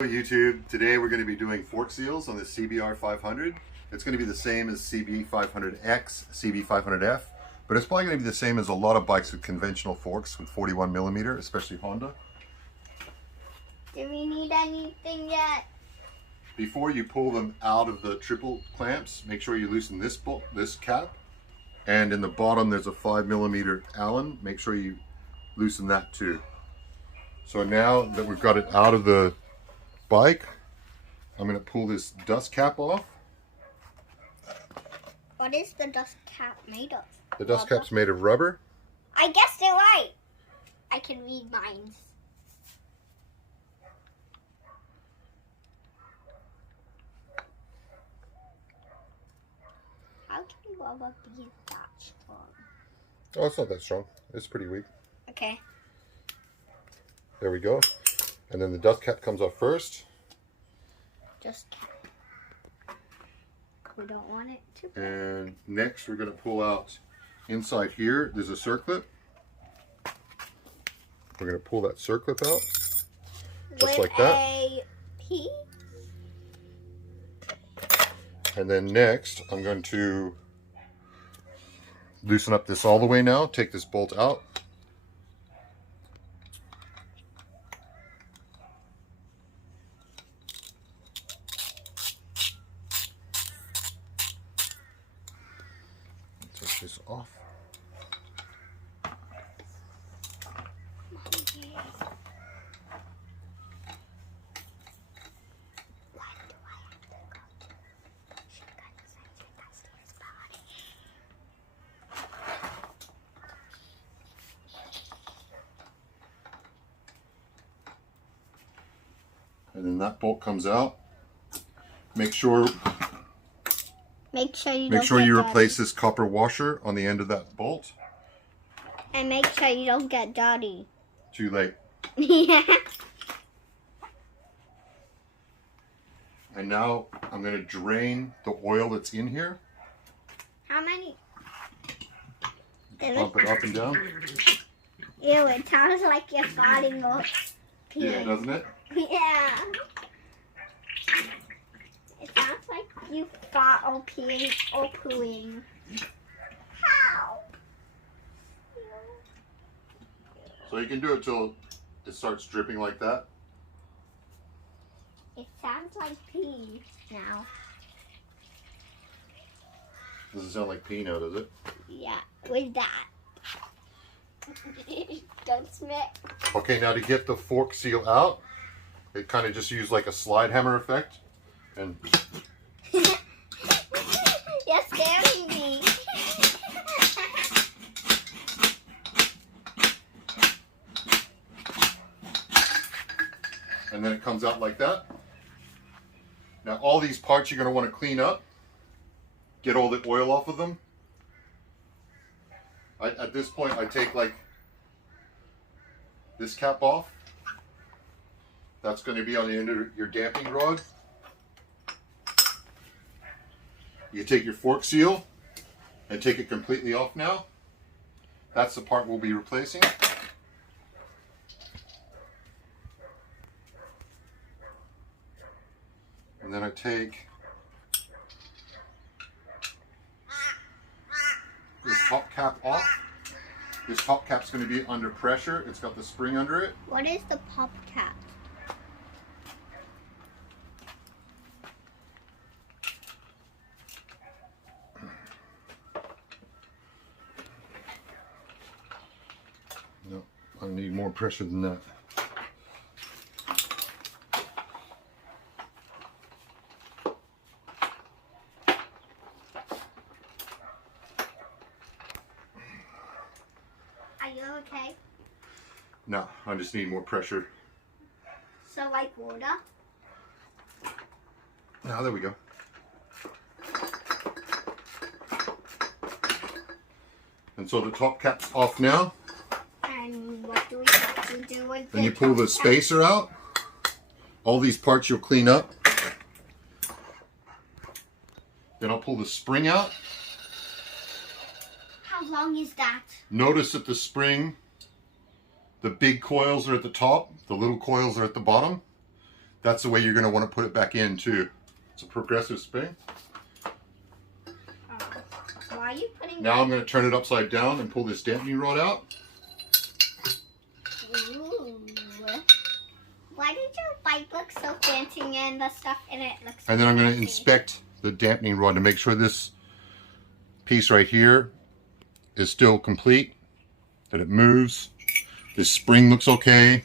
YouTube, today we're going to be doing fork seals on the CBR500. It's going to be the same as CB500X, CB500F, but it's probably going to be the same as a lot of bikes with conventional forks with 41mm, especially Honda. Do we need anything yet? Before you pull them out of the triple clamps, make sure you loosen this bolt, this cap, and in the bottom there's a 5mm Allen. Make sure you loosen that too. So now that we've got it out of the bike, I'm going to pull this dust cap off. What is the dust cap made of? The dust cap's made of rubber. I guessed it right. I can read mine. How can rubber be that strong? Oh, it's not that strong. It's pretty weak. Okay. There we go. And then the dust cap comes off first. Just cap. We don't want it to break. And next we're going to pull out inside here. There's a circlip. We're going to pull that circlip out. Just like that. A piece? And then next I'm going to loosen up this all the way now. Take this bolt out. Take this off. And then that bolt comes out. Make sure you replace this copper washer on the end of that bolt. And make sure you don't get dirty. Too late. Yeah. And now I'm going to drain the oil that's in here. How many? Pump it up and down. Ew, it sounds like you're farting or peeing. Yeah, doesn't it? Yeah. It sounds like you fart or peeing or pooing. How? So you can do it till it starts dripping like that. It sounds like pee now. Doesn't sound like pee now, does it? Yeah, with that. Don't smell. Okay, now to get the fork seal out, it kind of just use like a slide hammer effect. And You're scaring me. and then it comes out like that. Now all these parts you're going to want to clean up. Get all the oil off of them. At this point I take like this cap off. That's going to be on the end of your damping rod. You take your fork seal and take it completely off now. That's the part we'll be replacing. And then I take this top cap off. This top cap's going to be under pressure. It's got the spring under it. What is the pop cap? No, I need more pressure than that. Are you okay? No, I just need more pressure. So like water? Now there we go. And so the top cap's off now. And what do we have to do with Then you pull the spacer out. All these parts you'll clean up. Then I'll pull the spring out. How long is that? Notice that the spring The big coils are at the top, the little coils are at the bottom. That's the way you're going to want to put it back in too. It's a progressive spring. Why are you putting Now I'm going to turn it upside down and pull this dampening rod out. Ooh. Why did your bike look so fancy and the stuff in it looks so And then I'm going to fancy? inspect the dampening rod to make sure this piece right here is still complete, that it moves. This spring looks okay.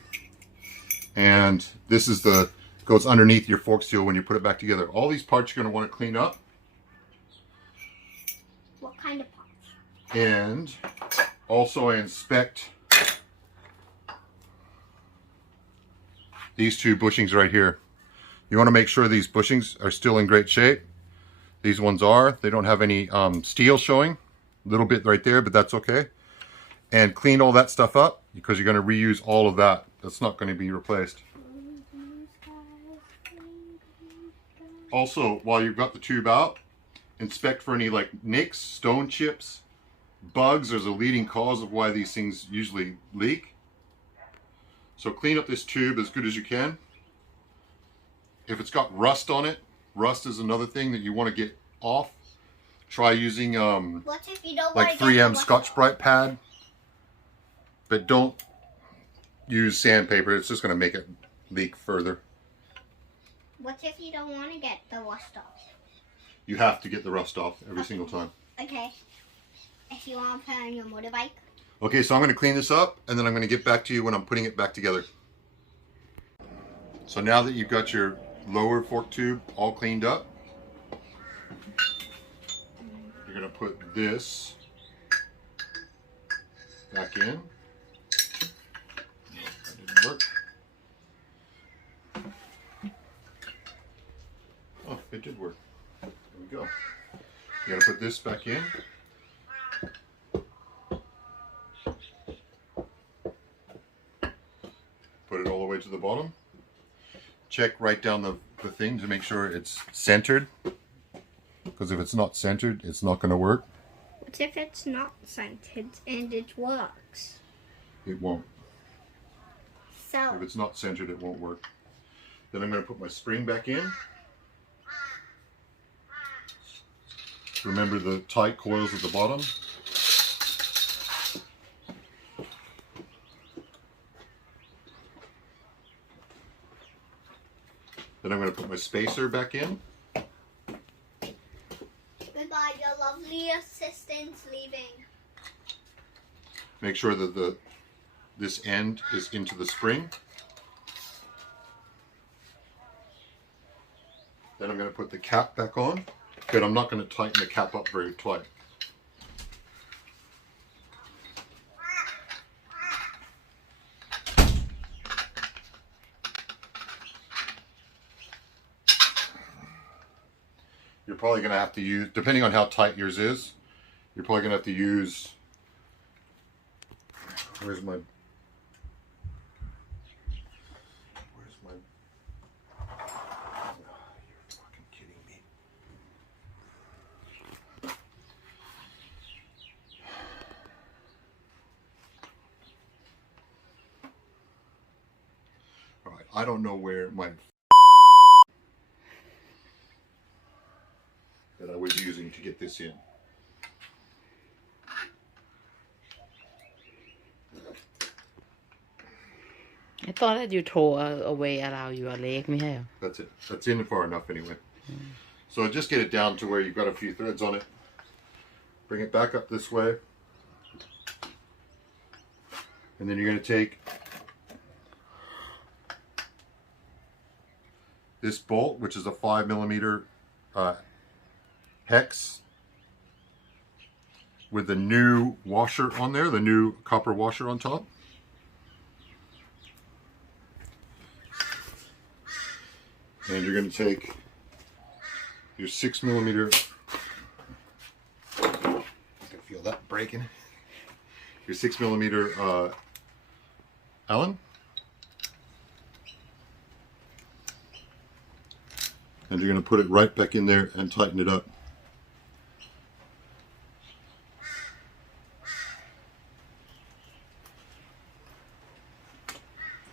And this is the goes underneath your fork seal when you put it back together. All these parts you're going to want to clean up. What kind of parts? And also I inspect these two bushings right here. You want to make sure these bushings are still in great shape. These ones are. They don't have any steel showing. A little bit right there, but that's okay. And clean all that stuff up because you're going to reuse all of that. That's not going to be replaced. Also, while you've got the tube out, inspect for any like nicks, stone chips, bugs. There's a leading cause of why these things usually leak. So clean up this tube as good as you can. If it's got rust on it, rust is another thing that you want to get off. Try using What if you don't like want to 3M Scotch-Brite pad, but don't use sandpaper. It's just going to make it leak further. What if you don't want to get the rust off? You have to get the rust off every single time. Okay. If you want to put on your motorbike. Okay, so I'm going to clean this up, and then I'm going to get back to you when I'm putting it back together. So now that you've got your lower fork tube all cleaned up, you're going to put this back in. That didn't work. Oh, it did work. There we go. You got to put this back in. Put it all the way to the bottom. Check right down the thing to make sure it's centered. Because if it's not centered, it's not going to work. What if it's not centered and it works? It won't. So. If it's not centered, it won't work. Then I'm going to put my spring back in. Remember the tight coils at the bottom. Then I'm going to put my spacer back in. Goodbye, your lovely assistant's leaving. Make sure that this end is into the spring. Then I'm going to put the cap back on, but I'm not going to tighten the cap up very tight. You're probably going to have to use, depending on how tight yours is, you're probably going to have to use, where's my, oh, you're fucking kidding me. All right, I don't know where my that I was using to get this in. I thought that you tore away around your leg, Michael. That's it. That's in far enough anyway. So just get it down to where you've got a few threads on it. Bring it back up this way. And then you're going to take this bolt, which is a 5mm hex with the new washer on there, the new copper washer on top. And you're going to take your 6mm, I can feel that breaking, your 6mm Allen, and you're going to put it right back in there and tighten it up.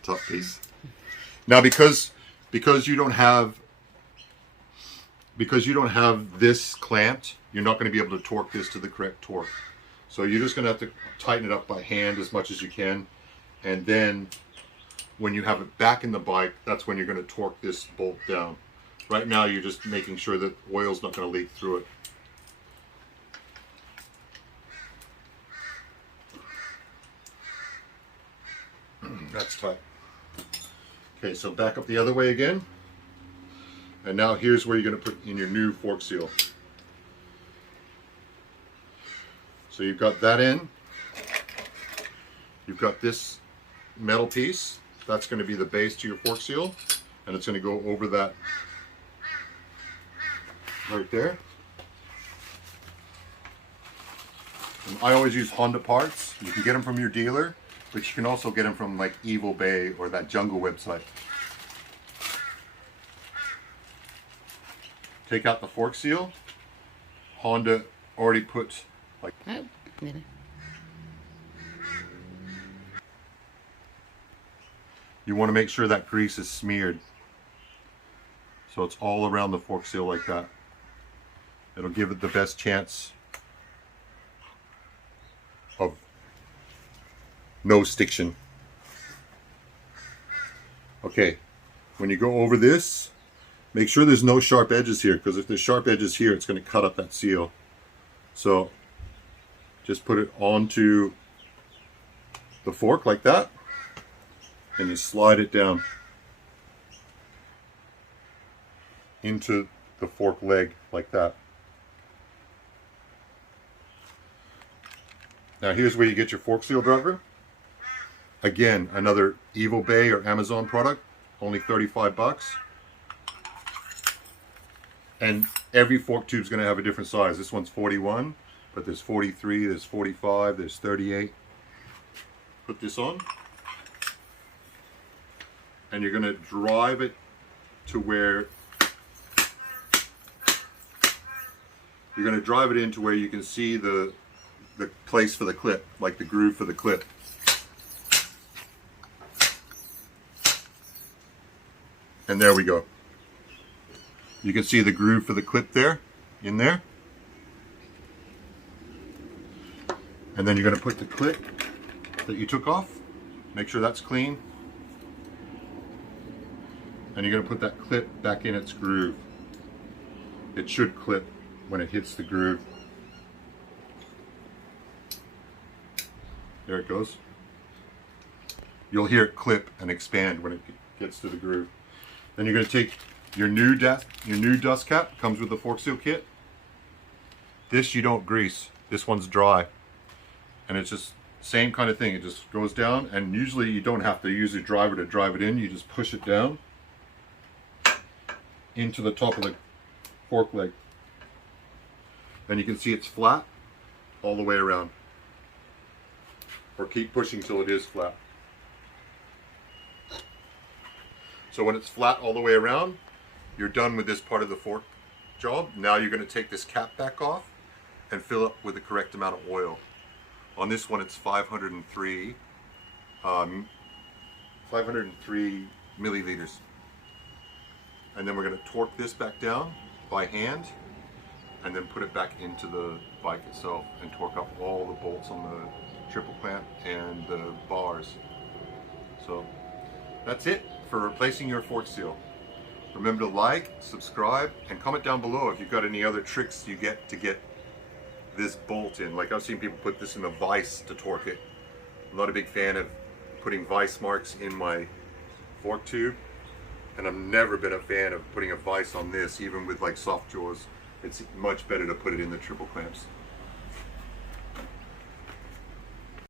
Top piece. Now because because you don't have this clamped, you're not going to be able to torque this to the correct torque. So you're just going to have to tighten it up by hand as much as you can, and then when you have it back in the bike, that's when you're going to torque this bolt down. Right now you're just making sure that oil's not going to leak through it. That's tight. Okay, so back up the other way again. And now here's where you're going to put in your new fork seal. So you've got that in. You've got this metal piece. That's going to be the base to your fork seal. And it's going to go over that right there. And I always use Honda parts. You can get them from your dealer, but you can also get them from like Evil Bay or that Jungle website. Take out the fork seal. Honda already put like... Oh, mira. You want to make sure that grease is smeared. So it's all around the fork seal like that. It'll give it the best chance of no stiction. Okay, when you go over this, make sure there's no sharp edges here, because if there's sharp edges here, it's going to cut up that seal. So just put it onto the fork like that, and you slide it down into the fork leg like that. Now here's where you get your fork seal driver. Again, another Evil Bay or Amazon product, only 35 bucks. And every fork tube is going to have a different size. This one's 41, but there's 43, there's 45, there's 38. Put this on. And you're going to drive it to where you're going to drive it into where you can see the place for the clip, like the groove for the clip. And there we go. You can see the groove for the clip there, in there. And then you're going to put the clip that you took off. Make sure that's clean. And you're going to put that clip back in its groove. It should clip when it hits the groove. There it goes. You'll hear it clip and expand when it gets to the groove. Then you're going to take your new dust cap. Comes with the fork seal kit. This you don't grease. This one's dry. And it's just same kind of thing. It just goes down, and usually you don't have to use a driver to drive it in. You just push it down into the top of the fork leg. Then you can see it's flat all the way around. Or keep pushing till it is flat. So when it's flat all the way around, you're done with this part of the fork job. Now you're going to take this cap back off and fill up with the correct amount of oil. On this one it's 503 milliliters. And then we're going to torque this back down by hand, and then put it back into the bike itself and torque up all the bolts on the triple clamp and the bars. So that's it for replacing your fork seal. Remember to like, subscribe, and comment down below if you've got any other tricks you get to get this bolt in. Like I've seen people put this in a vise to torque it. I'm not a big fan of putting vise marks in my fork tube, and I've never been a fan of putting a vise on this, even with like soft jaws. It's much better to put it in the triple clamps.